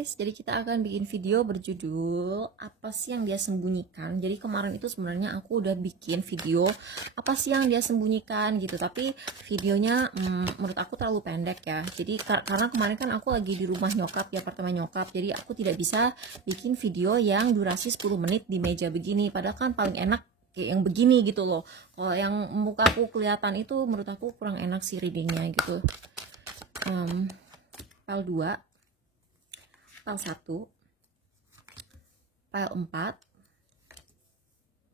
guys, jadi kita akan bikin video berjudul apa sih yang dia sembunyikan. Jadi kemarin itu sebenarnya aku udah bikin video apa sih yang dia sembunyikan gitu, tapi videonya menurut aku terlalu pendek ya. Jadi karena kemarin kan aku lagi di rumah nyokap, di apartemen nyokap, jadi aku tidak bisa bikin video yang durasi 10 menit di meja begini. Padahal kan paling enak kayak yang begini gitu loh. Kalau yang muka aku kelihatan itu menurut aku kurang enak sih readingnya gitu. File 2, file 1, file 4,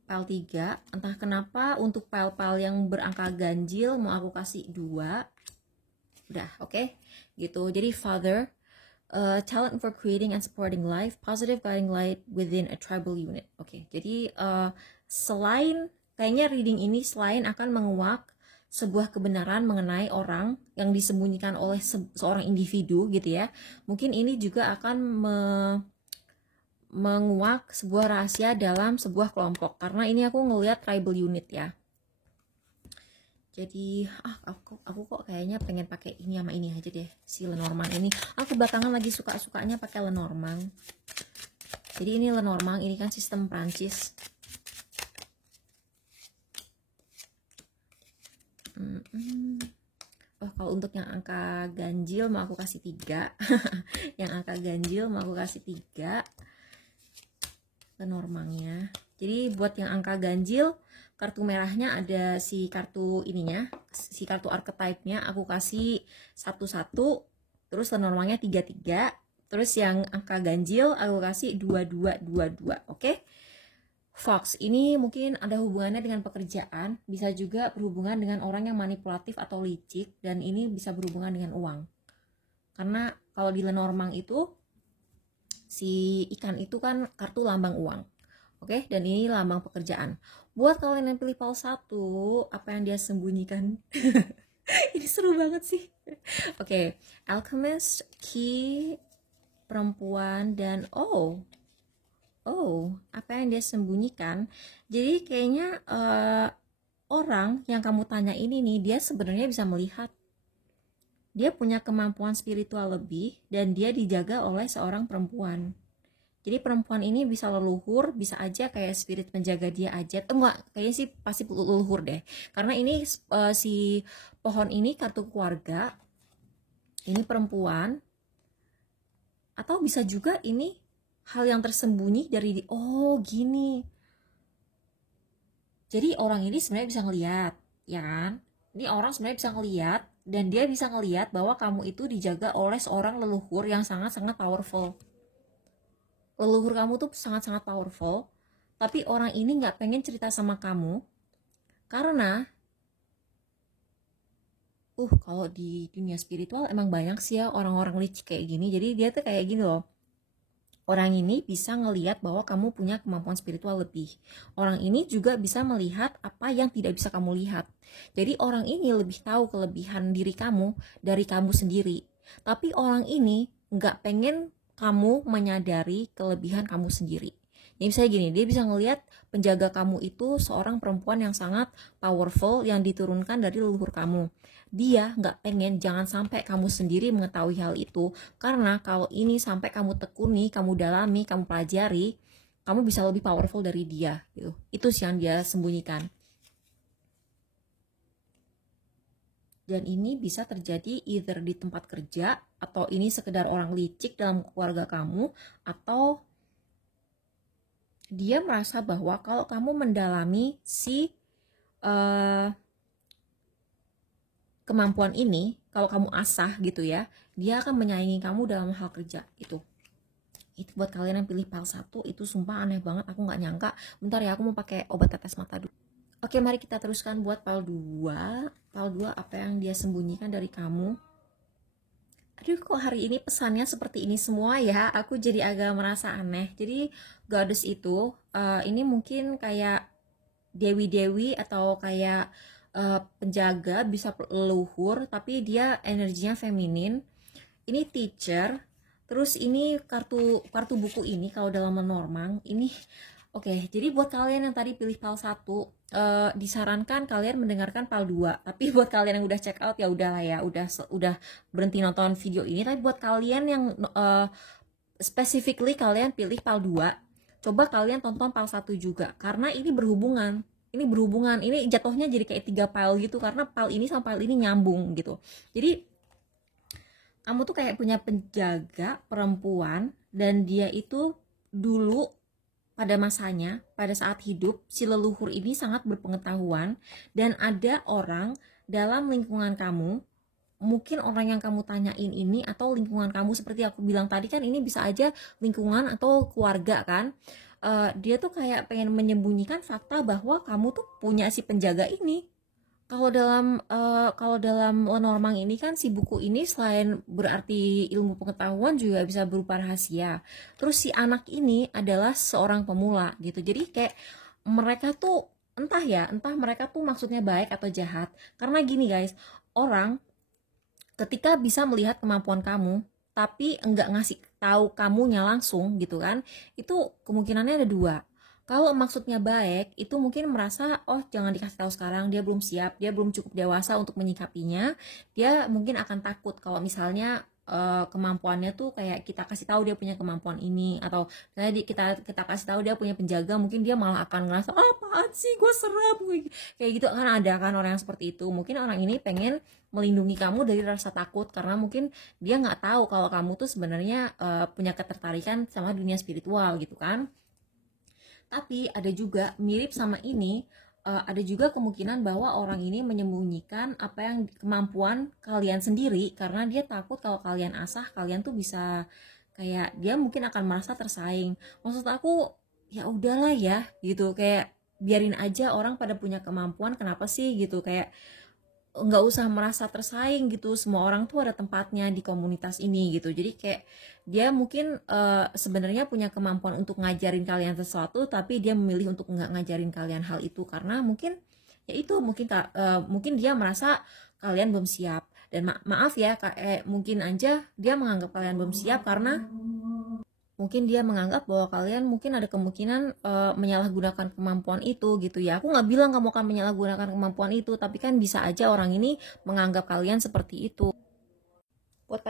file 3. Entah kenapa untuk file-file yang berangka ganjil mau aku kasih 2. Udah, oke? Gitu. Jadi father, talent for creating and supporting life, positive guiding light within a tribal unit. Oke, jadi selain kayaknya reading ini selain akan menguak sebuah kebenaran mengenai orang yang disembunyikan oleh seorang individu gitu ya, mungkin ini juga akan menguak sebuah rahasia dalam sebuah kelompok, karena ini aku ngelihat tribal unit ya. Jadi aku kok kayaknya pengen pakai ini sama ini aja deh, si Lenormand ini. Aku belakangan lagi suka-sukanya pakai Lenormand. Jadi ini Lenormand, ini kan sistem Prancis. Oh, kalau untuk yang angka ganjil mau aku kasih 3. Yang angka ganjil mau aku kasih 3 Lenormandnya. Jadi buat yang angka ganjil, kartu merahnya ada si kartu ininya, si kartu archetype-nya aku kasih 1-1, terus Lenormandnya 3-3, terus yang angka ganjil aku kasih 2-2-2-2. Oke? Fox ini mungkin ada hubungannya dengan pekerjaan, bisa juga berhubungan dengan orang yang manipulatif atau licik, dan ini bisa berhubungan dengan uang. Karena kalau di Lenormand itu si ikan itu kan kartu lambang uang. Oke, dan ini lambang pekerjaan. Buat kalian yang pilih file 1, apa yang dia sembunyikan? Ini seru banget sih. Oke, alchemist, key, perempuan, dan apa yang dia sembunyikan? Jadi kayaknya orang yang kamu tanya ini nih, dia sebenarnya bisa melihat. Dia punya kemampuan spiritual lebih dan dia dijaga oleh seorang perempuan. Jadi perempuan ini bisa leluhur, bisa aja kayak spirit menjaga dia aja. Enggak, kayaknya sih pasti leluhur deh. Karena ini si pohon ini kartu keluarga. Ini perempuan. Atau bisa juga ini hal yang tersembunyi dari gini. Jadi orang ini sebenarnya bisa ngelihat, ya kan? Ini orang sebenarnya bisa ngelihat dan dia bisa ngelihat bahwa kamu itu dijaga oleh seorang leluhur yang sangat-sangat powerful. Leluhur kamu tuh sangat-sangat powerful, tapi orang ini nggak pengen cerita sama kamu karena kalau di dunia spiritual emang banyak sih ya orang-orang licik kayak gini. Jadi dia tuh kayak gini loh, orang ini bisa ngelihat bahwa kamu punya kemampuan spiritual lebih. Orang ini juga bisa melihat apa yang tidak bisa kamu lihat. Jadi orang ini lebih tahu kelebihan diri kamu dari kamu sendiri. Tapi orang ini nggak pengen kamu menyadari kelebihan kamu sendiri. Jadi misalnya gini, dia bisa ngelihat penjaga kamu itu seorang perempuan yang sangat powerful yang diturunkan dari leluhur kamu. Dia nggak pengen jangan sampai kamu sendiri mengetahui hal itu, karena kalau ini sampai kamu tekuni, kamu dalami, kamu pelajari, kamu bisa lebih powerful dari dia gitu. Itu sih yang dia sembunyikan. Dan ini bisa terjadi either di tempat kerja, atau ini sekedar orang licik dalam keluarga kamu, atau dia merasa bahwa kalau kamu mendalami si kemampuan ini, kalau kamu asah gitu ya, dia akan menyaingi kamu dalam hal kerja itu. Itu buat kalian yang pilih file 1, itu sumpah aneh banget, aku nggak nyangka. Bentar ya, aku mau pakai obat tetes mata dulu. Oke, mari kita teruskan buat file 2. File 2, apa yang dia sembunyikan dari kamu? Aduh, kok hari ini pesannya seperti ini semua ya? Aku jadi agak merasa aneh. Jadi goddess itu, ini mungkin kayak dewi-dewi atau kayak penjaga, bisa leluhur, tapi dia energinya feminin. Ini teacher. Terus ini kartu buku ini kalau dalam Lenormand ini. Oke, jadi buat kalian yang tadi pilih file 1, disarankan kalian mendengarkan file 2. Tapi buat kalian yang udah check out ya udahlah ya, udah berhenti nonton video ini. Tapi buat kalian yang specifically kalian pilih PAL 2, coba kalian tonton PAL 1 juga, karena ini berhubungan. Ini jatuhnya jadi kayak 3 PAL gitu, karena PAL ini sama PAL ini nyambung gitu. Jadi kamu tuh kayak punya penjaga perempuan, dan dia itu dulu pada masanya, pada saat hidup, si leluhur ini sangat berpengetahuan, dan ada orang dalam lingkungan kamu, mungkin orang yang kamu tanyain ini, atau lingkungan kamu seperti aku bilang tadi kan, ini bisa aja lingkungan atau keluarga kan. Dia tuh kayak pengen menyembunyikan fakta bahwa kamu tuh punya si penjaga ini. Kalau dalam Lenormand ini kan, si buku ini selain berarti ilmu pengetahuan juga bisa berupa rahasia. Terus si anak ini adalah seorang pemula gitu. Jadi kayak mereka tuh entah mereka tuh maksudnya baik atau jahat. Karena gini guys, orang ketika bisa melihat kemampuan kamu tapi enggak ngasih tahu kamunya langsung gitu kan, itu kemungkinannya ada dua. Kalau maksudnya baik, itu mungkin merasa, oh jangan dikasih tahu sekarang, dia belum siap, dia belum cukup dewasa untuk menyikapinya. Dia mungkin akan takut kalau misalnya kemampuannya tuh kayak kita kasih tahu dia punya kemampuan ini, atau kita kasih tahu dia punya penjaga, mungkin dia malah akan ngerasa, oh, apaan sih, gue serem, kayak gitu kan. Ada kan orang yang seperti itu. Mungkin orang ini pengen melindungi kamu dari rasa takut, karena mungkin dia nggak tahu kalau kamu tuh sebenarnya punya ketertarikan sama dunia spiritual gitu kan. Tapi ada juga mirip sama ini, ada juga kemungkinan bahwa orang ini menyembunyikan apa yang kemampuan kalian sendiri, karena dia takut kalau kalian asah, kalian tuh bisa kayak dia mungkin akan merasa tersaing. Maksud aku, ya udahlah ya gitu, kayak biarin aja orang pada punya kemampuan, kenapa sih gitu, kayak nggak usah merasa tersaing gitu, semua orang tuh ada tempatnya di komunitas ini gitu. Jadi kayak dia mungkin sebenarnya punya kemampuan untuk ngajarin kalian sesuatu, tapi dia memilih untuk nggak ngajarin kalian hal itu, karena mungkin ya itu mungkin dia merasa kalian belum siap. Dan maaf ya, mungkin aja dia menganggap kalian belum siap karena mungkin dia menganggap bahwa kalian mungkin ada kemungkinan menyalahgunakan kemampuan itu gitu ya. Aku nggak bilang kamu akan menyalahgunakan kemampuan itu, tapi kan bisa aja orang ini menganggap kalian seperti itu. Buat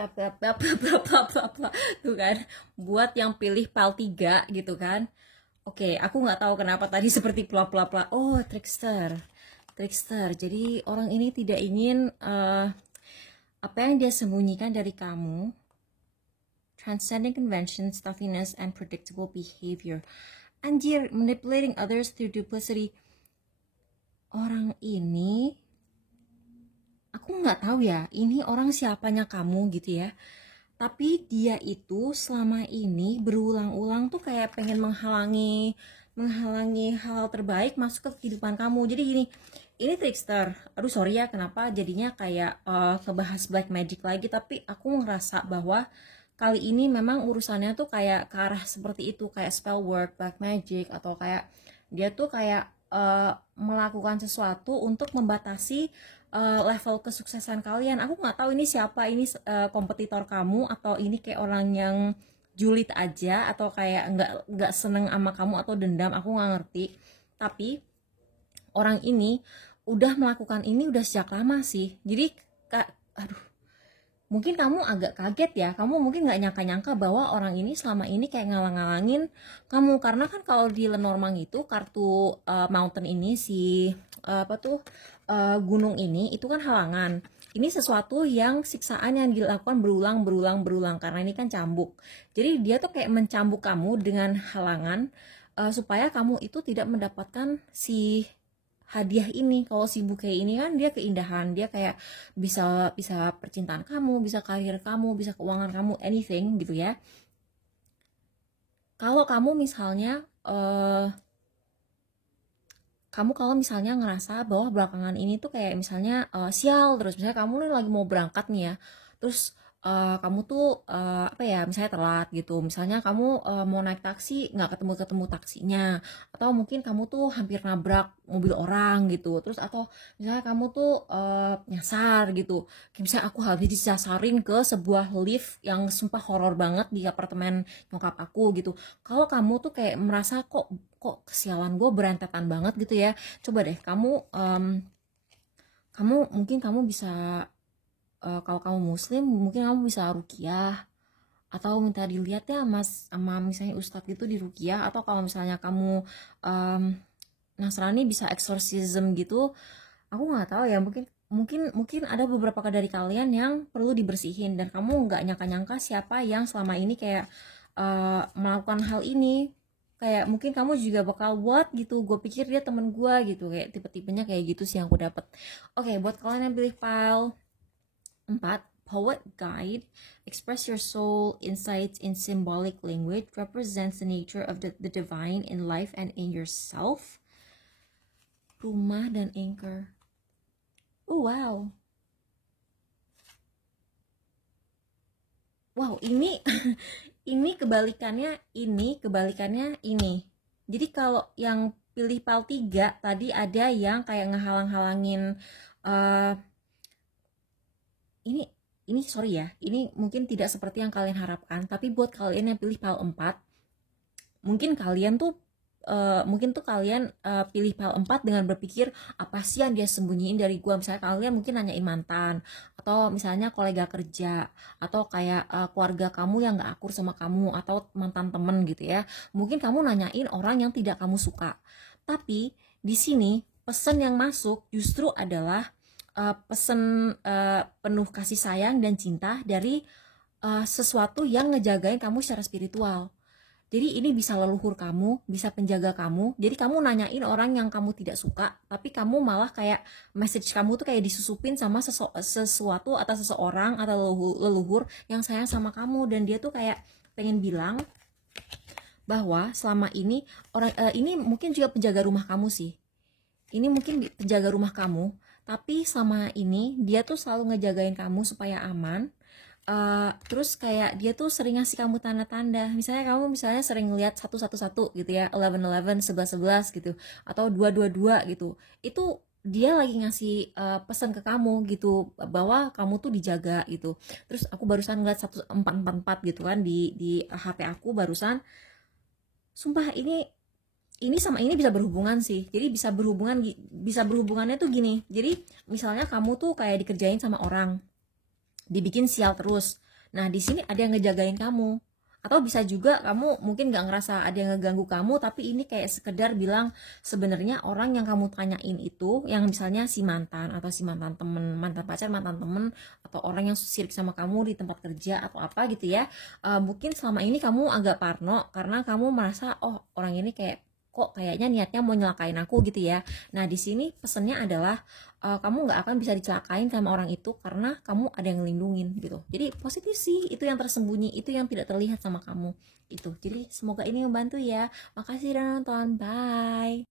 tuh kan, buat yang pilih PAL 3 gitu kan. Oke, aku nggak tahu kenapa tadi seperti pla. Oh, trickster. Jadi orang ini tidak ingin apa yang dia sembunyikan dari kamu, transcending convention, stuffiness, and predictable behavior. Anjir, manipulating others through duplicity. Orang ini, aku nggak tahu ya, ini orang siapanya kamu gitu ya. Tapi dia itu selama ini berulang-ulang tuh kayak pengen menghalangi hal terbaik masuk ke kehidupan kamu. Jadi gini, ini trickster. Aduh sorry ya, kenapa jadinya kayak ngebahas black magic lagi. Tapi aku ngerasa bahwa kali ini memang urusannya tuh kayak ke arah seperti itu, kayak spell work, black magic, atau kayak dia tuh kayak melakukan sesuatu untuk membatasi level kesuksesan kalian. Aku nggak tahu ini siapa, ini kompetitor kamu, atau ini kayak orang yang julid aja, atau kayak nggak seneng sama kamu, atau dendam, aku nggak ngerti. Tapi orang ini udah melakukan ini udah sejak lama sih. Jadi aduh, mungkin kamu agak kaget ya, kamu mungkin nggak nyangka-nyangka bahwa orang ini selama ini kayak ngalang-ngalangin kamu. Karena kan kalau di Lenormand itu kartu mountain ini, si gunung ini itu kan halangan. Ini sesuatu yang siksaan yang dilakukan berulang karena ini kan cambuk. Jadi dia tuh kayak mencambuk kamu dengan halangan supaya kamu itu tidak mendapatkan si hadiah ini. Kalau si bouquet ini kan dia keindahan, dia kayak bisa percintaan kamu, bisa karir kamu, bisa keuangan kamu, anything gitu ya. Kalau kamu misalnya kalau misalnya ngerasa bahwa belakangan ini tuh kayak misalnya sial terus, misalnya kamu nih lagi mau berangkat nih ya, terus kamu tuh apa ya, misalnya telat gitu, misalnya kamu mau naik taksi nggak ketemu taksinya, atau mungkin kamu tuh hampir nabrak mobil orang gitu, terus atau misalnya kamu tuh nyasar gitu, kayak misalnya aku habis disasarin ke sebuah lift yang sumpah horor banget di apartemen nyokap aku gitu. Kalau kamu tuh kayak merasa kok kesialan gue berentetan banget gitu ya, coba deh kamu mungkin kamu bisa kalau kamu muslim mungkin kamu bisa ruqyah, atau minta dilihat ya mas sama misalnya ustadz gitu di ruqyah, atau kalau misalnya kamu Nasrani bisa exorcism gitu. Aku nggak tahu ya, mungkin mungkin mungkin ada beberapa dari kalian yang perlu dibersihin dan kamu nggak nyangka-nyangka siapa yang selama ini kayak melakukan hal ini. Kayak mungkin kamu juga bakal buat gitu, gue pikir dia temen gue gitu, kayak tipe-tipenya kayak gitu sih yang aku dapet. Oke, buat kalian yang pilih file 4, Poet Guide, express your soul insights in symbolic language, represents the nature of the divine in life and in yourself. Rumah dan anchor. Oh, wow. Wow, ini ini kebalikannya ini. Jadi kalau yang pilih PAL 3 tadi ada yang kayak ngehalang-halangin uh, ini sorry ya, ini mungkin tidak seperti yang kalian harapkan, tapi buat kalian yang pilih PAL 4, mungkin tuh kalian pilih PAL 4 dengan berpikir apa sih yang dia sembunyiin dari gua. Misalnya kalian mungkin nanyain mantan, atau misalnya kolega kerja, atau kayak keluarga kamu yang gak akur sama kamu, atau mantan temen gitu ya. Mungkin kamu nanyain orang yang tidak kamu suka, tapi di sini pesan yang masuk justru adalah pesan penuh kasih sayang dan cinta dari sesuatu yang ngejagain kamu secara spiritual. Jadi ini bisa leluhur kamu, bisa penjaga kamu. Jadi kamu nanyain orang yang kamu tidak suka, tapi kamu malah kayak message kamu tuh kayak disusupin sama sesuatu atau seseorang atau leluhur yang sayang sama kamu, dan dia tuh kayak pengen bilang bahwa selama ini orang ini mungkin juga penjaga rumah kamu sih. Ini mungkin penjaga rumah kamu, tapi selama ini dia tuh selalu ngejagain kamu supaya aman. Terus kayak dia tuh sering ngasih kamu tanda-tanda, misalnya kamu sering lihat 111 gitu ya, 1111, 1111 gitu, atau 222 gitu, itu dia lagi ngasih pesan ke kamu gitu bahwa kamu tuh dijaga gitu. Terus aku barusan ngeliat 1444 gitu kan di HP aku barusan. Sumpah ini sama ini bisa berhubungan sih. Jadi bisa berhubungannya tuh gini. Jadi misalnya kamu tuh kayak dikerjain sama orang, dibikin sial terus. Nah, di sini ada yang ngejagain kamu. Atau bisa juga kamu mungkin gak ngerasa ada yang ngeganggu kamu, tapi ini kayak sekedar bilang sebenarnya orang yang kamu tanyain itu, yang misalnya si mantan atau si mantan temen, mantan pacar, mantan temen, atau orang yang sirik sama kamu di tempat kerja atau apa gitu ya. Mungkin selama ini kamu agak parno karena kamu merasa oh orang ini kayak kok kayaknya niatnya mau nyelakain aku gitu ya. Nah di sini pesannya adalah kamu nggak akan bisa dicelakain sama orang itu karena kamu ada yang ngelindungin gitu. Jadi positif sih, itu yang tersembunyi, itu yang tidak terlihat sama kamu itu. Jadi semoga ini membantu ya. Makasih udah nonton, bye.